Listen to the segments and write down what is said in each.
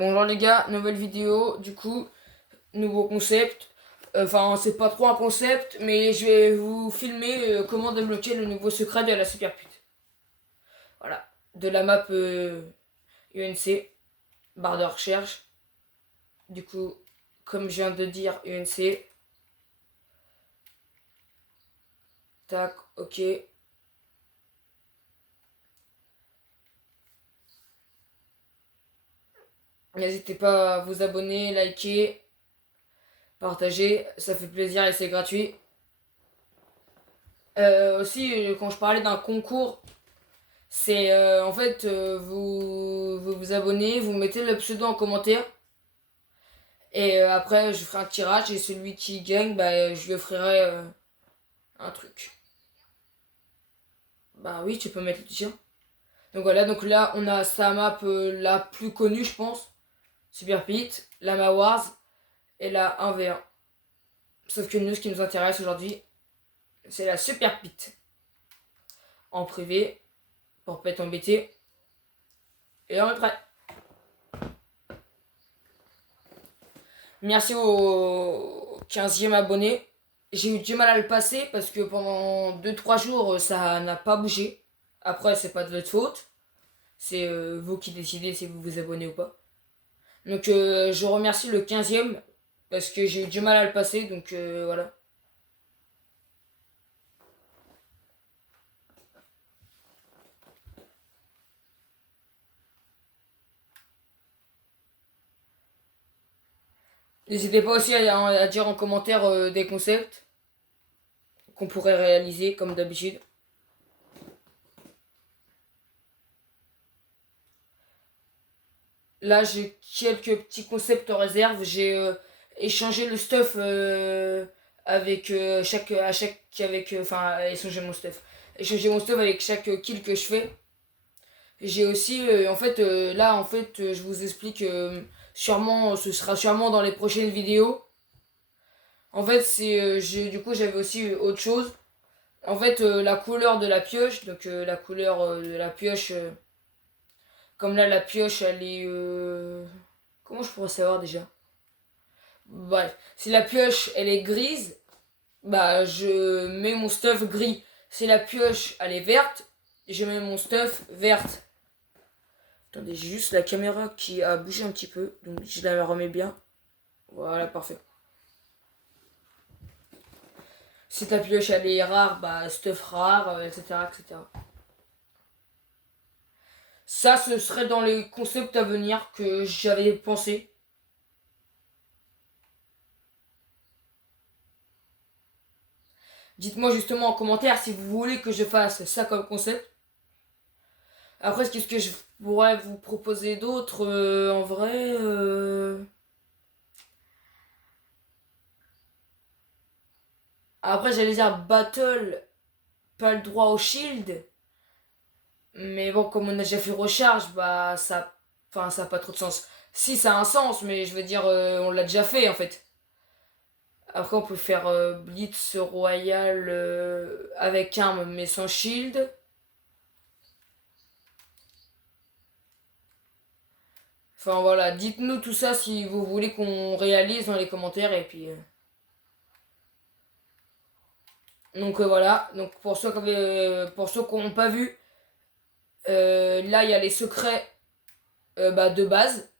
Bonjour les gars, nouvelle vidéo, du coup, nouveau concept. Enfin, c'est pas trop un concept, mais je vais vous filmer comment débloquer le nouveau secret de la super pute. Voilà, de la map UNC, barre de recherche. Du coup, comme je viens de dire, UNC. Tac, ok. N'hésitez pas à vous abonner, liker, partager, ça fait plaisir et c'est gratuit. Aussi, quand je parlais d'un concours, c'est en fait, vous abonnez, vous mettez le pseudo en commentaire. Et après, je ferai un tirage et celui qui gagne, bah, je lui offrirai un truc. Bah oui, tu peux mettre le t-shirt. Donc voilà, donc là, on a sa map la plus connue, je pense. Super Pete, la Mawars et la 1v1. Sauf que nous, ce qui nous intéresse aujourd'hui, c'est la Super Pete. En privé, pour pas être embêté. Et on est prêt. Merci au 15e abonné. J'ai eu du mal à le passer parce que pendant 2-3 jours, ça n'a pas bougé. Après, c'est pas de votre faute. C'est vous qui décidez si vous vous abonnez ou pas. Donc, je remercie le 15e parce que j'ai eu du mal à le passer. Donc, voilà. N'hésitez pas aussi à dire en commentaire des concepts qu'on pourrait réaliser comme d'habitude. Là, j'ai quelques petits concepts en réserve. J'ai échangé le stuff avec enfin, échanger mon stuff. Échanger mon stuff avec chaque kill que je fais. J'ai aussi, en fait, là, en fait, je vous explique, sûrement, ce sera sûrement dans les prochaines vidéos. En fait, du coup, j'avais aussi autre chose. En fait, la couleur de la pioche, donc la couleur de la pioche, comme là, la pioche, elle est, comment je pourrais savoir déjà? Bref, si la pioche elle est grise, bah je mets mon stuff gris. Si la pioche elle est verte, je mets mon stuff verte. Attendez, j'ai juste la caméra qui a bougé un petit peu, donc je la remets bien. Voilà, parfait. Si ta pioche elle est rare, bah stuff rare, etc., etc. Ça, ce serait dans les concepts à venir que j'avais pensé. Dites-moi justement en commentaire si vous voulez que je fasse ça comme concept. Après, qu'est-ce que je pourrais vous proposer d'autre en vrai Après, j'allais dire Battle, pas le droit au shield. Mais bon, comme on a déjà fait recharge, bah ça. Enfin, ça a pas trop de sens. Si, ça a un sens, mais je veux dire, on l'a déjà fait en fait. Après, on peut faire Blitz Royal avec arme mais sans shield. Enfin voilà, dites-nous tout ça si vous voulez qu'on réalise dans les commentaires et puis. Donc voilà, donc pour ceux qui n'ont pas vu, là il y a les secrets bah, de base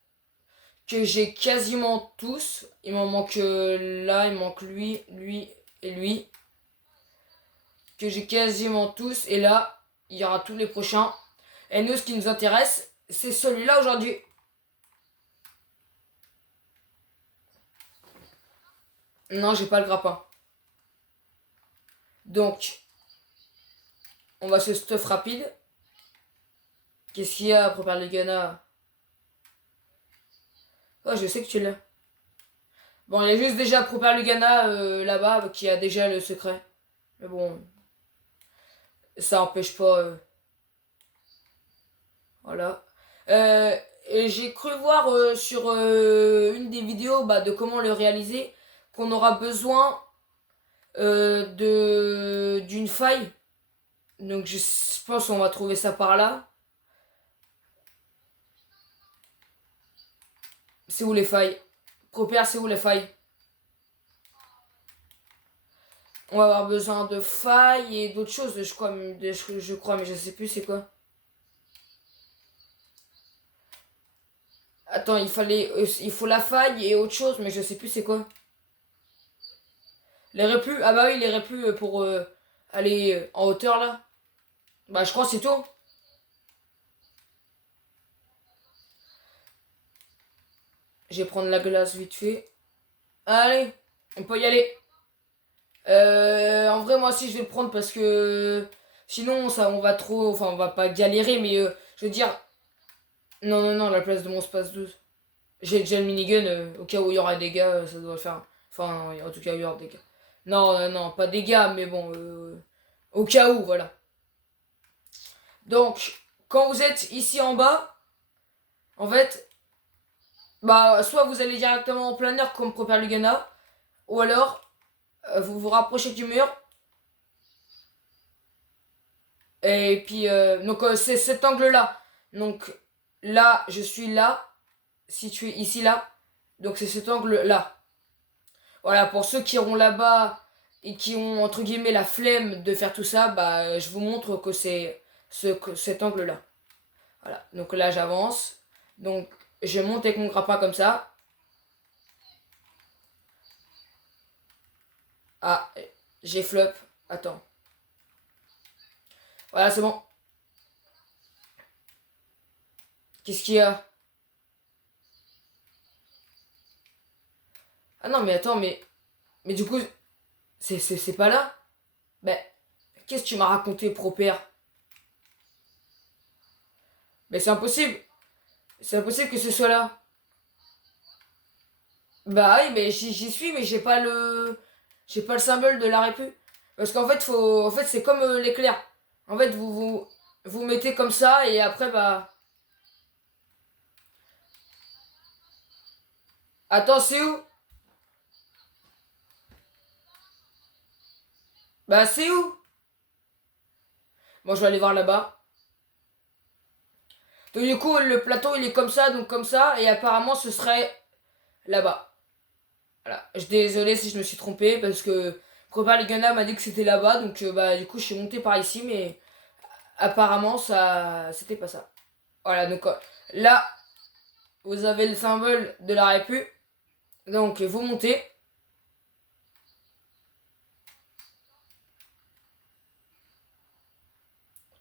que j'ai quasiment tous. Il m'en manque là, il manque lui, lui et lui. Que j'ai quasiment tous. Et là, il y aura tous les prochains. Et nous, ce qui nous intéresse, c'est celui-là aujourd'hui. Non, j'ai pas le grappin. Donc, on va se stuff rapide. Qu'est-ce qu'il y a, Propère Legana? Oh, je sais que tu l'as. Bon, il y a juste déjà Propère Lugana là-bas qui a déjà le secret. Mais bon, ça empêche pas. Voilà. Et j'ai cru voir sur une des vidéos bah, de comment le réaliser qu'on aura besoin d'une faille. Donc je pense qu'on va trouver ça par là. C'est où les failles? Propère, c'est où les failles? On va avoir besoin de failles et d'autres choses, je crois, je crois, mais je sais plus c'est quoi. Attends, il faut la faille et autre chose, mais je sais plus c'est quoi. Les répus, ah bah oui, les répus pour aller en hauteur là. Bah je crois que c'est tout. Je vais prendre la glace vite fait. Allez, on peut y aller. En vrai, moi aussi je vais le prendre parce que sinon ça, on va trop, enfin on va pas galérer, mais je veux dire, non non non, la place de mon space 12. J'ai déjà le minigun, au cas où il y aura des dégâts, ça doit le faire. Enfin, en tout cas, il y aura des dégâts. Non, non, pas des dégâts, mais bon, au cas où, voilà. Donc, quand vous êtes ici en bas, en fait, bah, soit vous allez directement en plein air comme Proper Lugana, ou alors, vous vous rapprochez du mur, et puis, donc, c'est cet angle-là. Donc, là, je suis là, situé ici, là. Donc, c'est cet angle-là. Voilà, pour ceux qui iront là-bas et qui ont entre guillemets la flemme de faire tout ça, bah je vous montre que c'est cet angle-là. Voilà, donc là j'avance. Donc je monte avec mon grappin comme ça. Ah, j'ai flop. Attends. Voilà, c'est bon. Qu'est-ce qu'il y a? Ah non, mais attends, mais du coup, c'est pas là? Ben, qu'est-ce que tu m'as raconté, Propère? Mais c'est impossible. C'est impossible que ce soit là. Bah oui, mais j'y suis, mais j'ai pas le symbole de la répu. Parce qu'en fait, en fait, c'est comme l'éclair. En fait, vous mettez comme ça et après, bah, attends, c'est où? Bah, c'est où? Bon, je vais aller voir là-bas. Donc du coup, le plateau, il est comme ça, et apparemment, ce serait là-bas. Voilà. Je suis désolé si je me suis trompé parce que Copa Ligana m'a dit que c'était là-bas, donc bah, du coup, je suis monté par ici, mais apparemment, ça, c'était pas ça. Voilà, donc là, vous avez le symbole de la répu. Donc vous montez.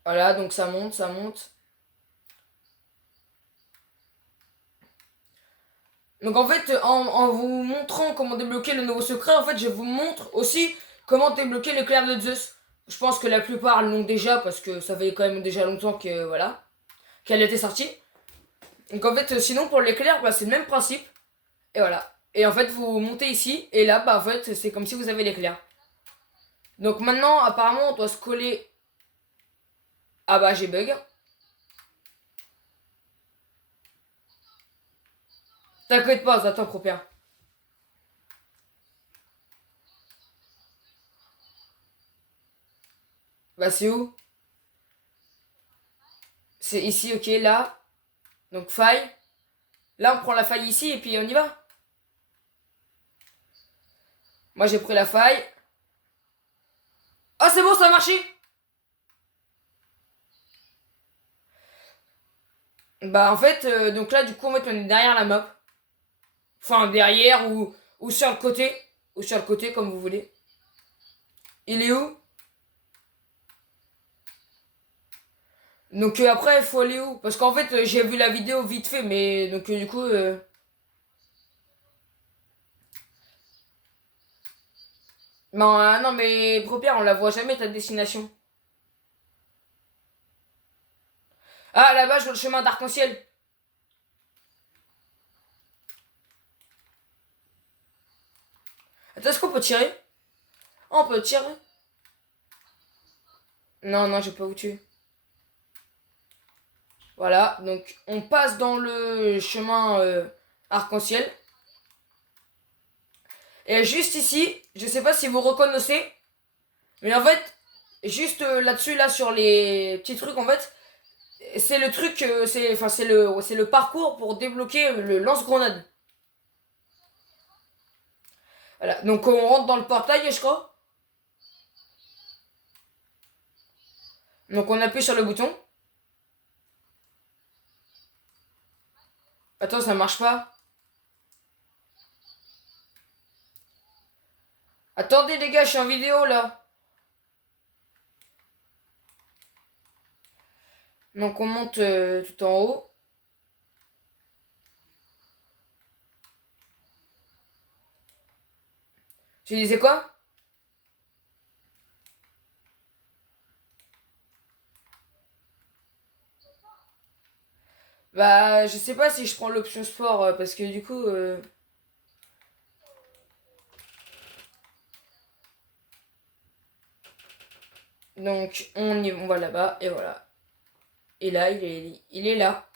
Voilà, donc ça monte, ça monte. Donc en fait, en vous montrant comment débloquer le nouveau secret, en fait, je vous montre aussi comment débloquer l'éclair de Zeus. Je pense que la plupart l'ont déjà parce que ça fait quand même déjà longtemps que voilà qu'elle était sortie. Donc en fait, sinon pour l'éclair, bah, c'est le même principe. Et voilà. Et en fait, vous montez ici et là, bah en fait, c'est comme si vous avez l'éclair. Donc maintenant, apparemment, on doit se coller. Ah bah j'ai bug. T'inquiète pas, attends, Propère. Bah c'est où? C'est ici, ok, là. Donc faille. Là, on prend la faille ici et puis on y va. Moi, j'ai pris la faille. Ah, c'est bon, ça a marché. Bah, en fait, donc là, du coup, en fait, on est derrière la map. Enfin, derrière ou sur le côté. Ou sur le côté, comme vous voulez. Il est où? Donc après, il faut aller où? Parce qu'en fait, j'ai vu la vidéo vite fait, mais donc du coup... Non, non, mais Propère, on la voit jamais, ta destination. Ah, là-bas, je vois le chemin d'arc-en-ciel. Attends, est-ce qu'on peut tirer? Oh, on peut tirer? Non, non, je vais pas vous tuer. Voilà, donc on passe dans le chemin arc-en-ciel. Et juste ici, je sais pas si vous reconnaissez, mais en fait, juste là-dessus, là, sur les petits trucs, en fait, c'est le truc, c'est le parcours pour débloquer le lance-grenade. Voilà. Donc on rentre dans le portail, je crois. Donc on appuie sur le bouton. Attends, ça marche pas. Attendez les gars, je suis en vidéo là. Donc on monte tout en haut. Tu disais quoi? Bah je sais pas si je prends l'option sport parce que du coup... Donc on va là-bas et voilà. Et là il est là.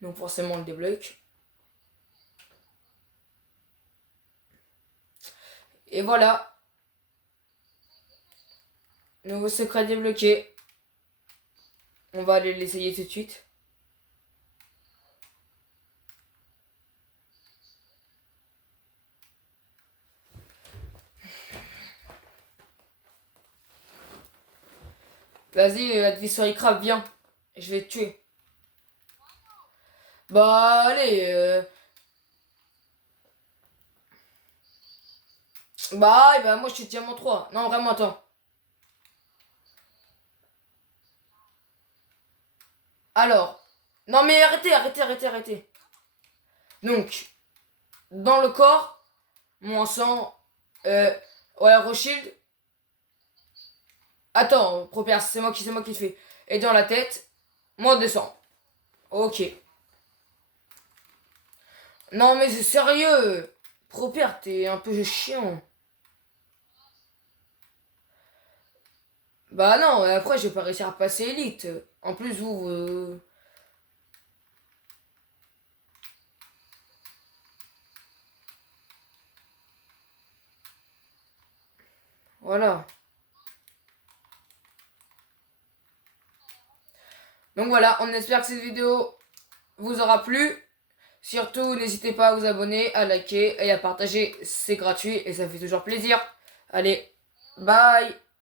Donc forcément on le débloque. Et voilà. Nouveau secret débloqué. On va aller l'essayer tout de suite. Vas-y, adversary crab, viens. Je vais te tuer. Bah allez. Bah, et bah moi je suis diamant 3. Non, vraiment, attends. Alors. Non mais arrêtez, arrêtez, arrêtez, arrêtez. Donc, dans le corps, mon sang. Ouais, Rothschild. Attends, Propers, c'est moi qui le fais. Et dans la tête, moins de sang. Ok. Non mais c'est sérieux. Proper, t'es un peu chiant. Bah non, après je vais pas réussir à passer élite. En plus, vous... voilà. Donc voilà, on espère que cette vidéo vous aura plu. Surtout, n'hésitez pas à vous abonner, à liker et à partager. C'est gratuit et ça fait toujours plaisir. Allez, bye!